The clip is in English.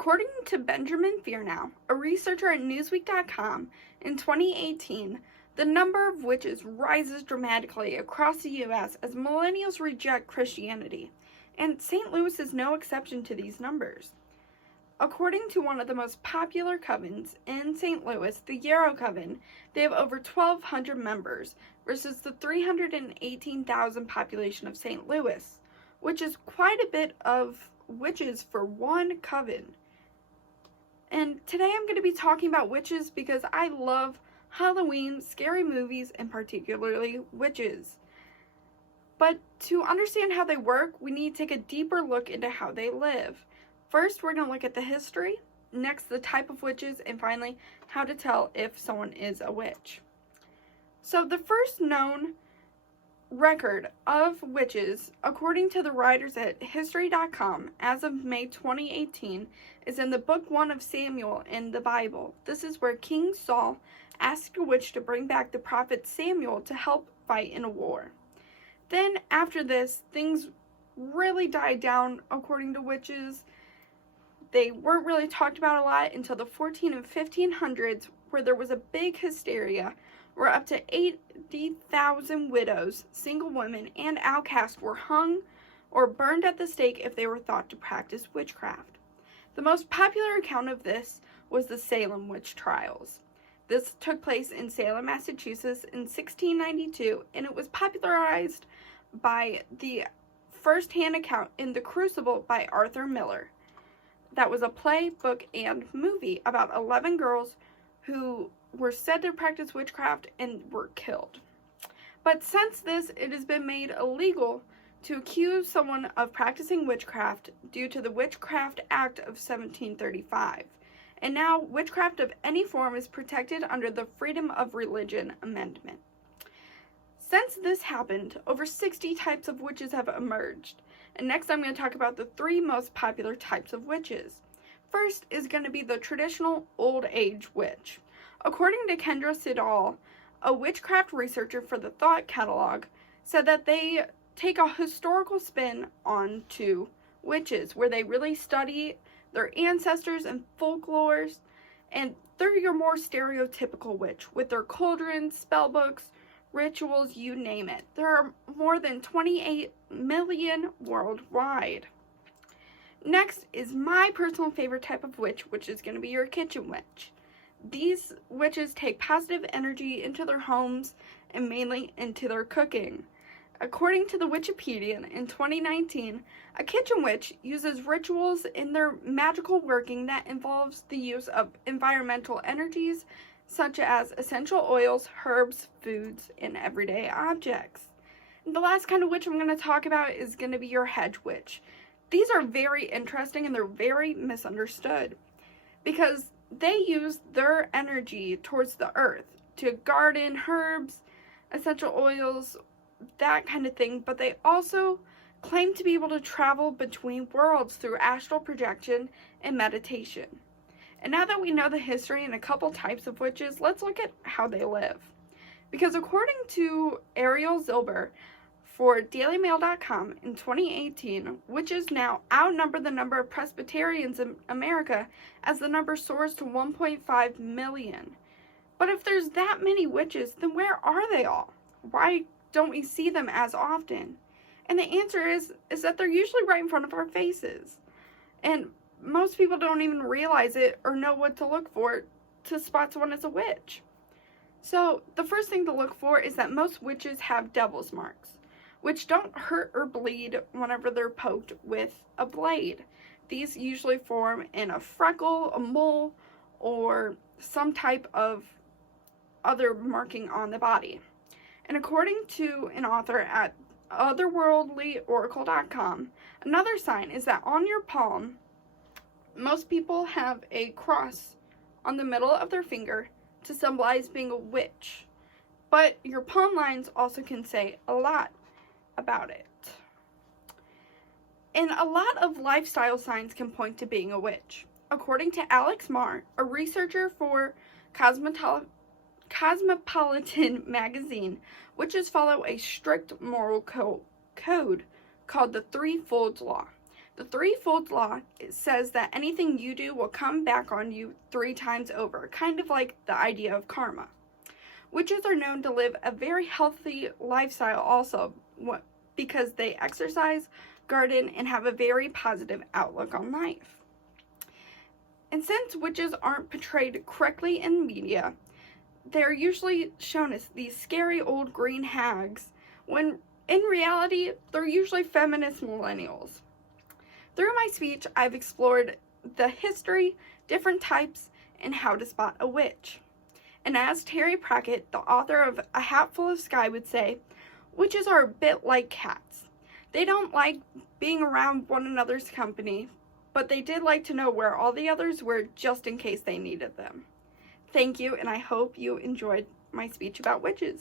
According to Benjamin Fearnow, a researcher at Newsweek.com, in 2018, the number of witches rises dramatically across the U.S. as millennials reject Christianity, and St. Louis is no exception to these numbers. According to one of the most popular covens in St. Louis, the Yarrow Coven, they have over 1,200 members versus the 318,000 population of St. Louis, which is quite a bit of witches for one coven. And today I'm going to be talking about witches because I love Halloween, scary movies, and particularly witches. But to understand how they work, we need to take a deeper look into how they live. First, we're going to look at the history, next the type of witches, and finally, how to tell if someone is a witch. So the first known record of witches, according to the writers at History.com, as of May 2018, is in the book 1 of Samuel in the Bible. This is where King Saul asked a witch to bring back the prophet Samuel to help fight in a war. Then, after this, things really died down according to witches. They weren't really talked about a lot until the 14 and 1500s, where there was a big hysteria where up to 80,000 widows, single women, and outcasts were hung or burned at the stake if they were thought to practice witchcraft. The most popular account of this was the Salem witch trials. This took place in Salem, Massachusetts in 1692, and it was popularized by the first-hand account in The Crucible by Arthur Miller. That was a play, book, and movie about 11 girls who were said to practice witchcraft and were killed. But since this, it has been made illegal to accuse someone of practicing witchcraft due to the Witchcraft Act of 1735. And now, witchcraft of any form is protected under the Freedom of Religion Amendment. Since this happened, over 60 types of witches have emerged. And next I'm going to talk about the 3 most popular types of witches. First is going to be the traditional old age witch. According to Kendra Siddall, a witchcraft researcher for the Thought Catalog, said that they take a historical spin onto witches, where they really study their ancestors and folklores, and they're your more stereotypical witch, with their cauldrons, spell books, rituals, you name it. There are more than 28 million worldwide. Next is my personal favorite type of witch, which is going to be your kitchen witch. These witches take positive energy into their homes and mainly into their cooking. According to the Wikipedia in 2019, a kitchen witch uses rituals in their magical working that involves the use of environmental energies such as essential oils, herbs, foods, and everyday objects. And the last kind of witch I'm going to talk about is going to be your hedge witch. These are very interesting and they're very misunderstood because they use their energy towards the earth to garden herbs, essential oils, that kind of thing, but they also claim to be able to travel between worlds through astral projection and meditation. And now that we know the history and a couple types of witches, let's look at how they live. Because according to Ariel Zilber for DailyMail.com in 2018, witches now outnumber the number of Presbyterians in America as the number soars to 1.5 million. But if there's that many witches, then where are they all? Why don't we see them as often? And the answer is that they're usually right in front of our faces. And most people don't even realize it or know what to look for to spot someone as a witch. So the first thing to look for is that most witches have devil's marks, which don't hurt or bleed whenever they're poked with a blade. These usually form in a freckle, a mole, or some type of other marking on the body. And according to an author at otherworldlyoracle.com, another sign is that on your palm, most people have a cross on the middle of their finger to symbolize being a witch. But your palm lines also can say a lot about it. And a lot of lifestyle signs can point to being a witch. According to Alex Marr, a researcher for Cosmopolitan magazine, witches follow a strict moral code called the Three Folds Law. The threefold law says that anything you do will come back on you 3 times over, kind of like the idea of karma. Witches are known to live a very healthy lifestyle also because they exercise, garden, and have a very positive outlook on life. And since witches aren't portrayed correctly in media, they're usually shown as these scary old green hags, when in reality, they're usually feminist millennials. Through my speech, I've explored the history, different types, and how to spot a witch. And as Terry Pratchett, the author of A Hatful of Sky, would say, witches are a bit like cats. They don't like being around one another's company, but they did like to know where all the others were just in case they needed them. Thank you, and I hope you enjoyed my speech about witches.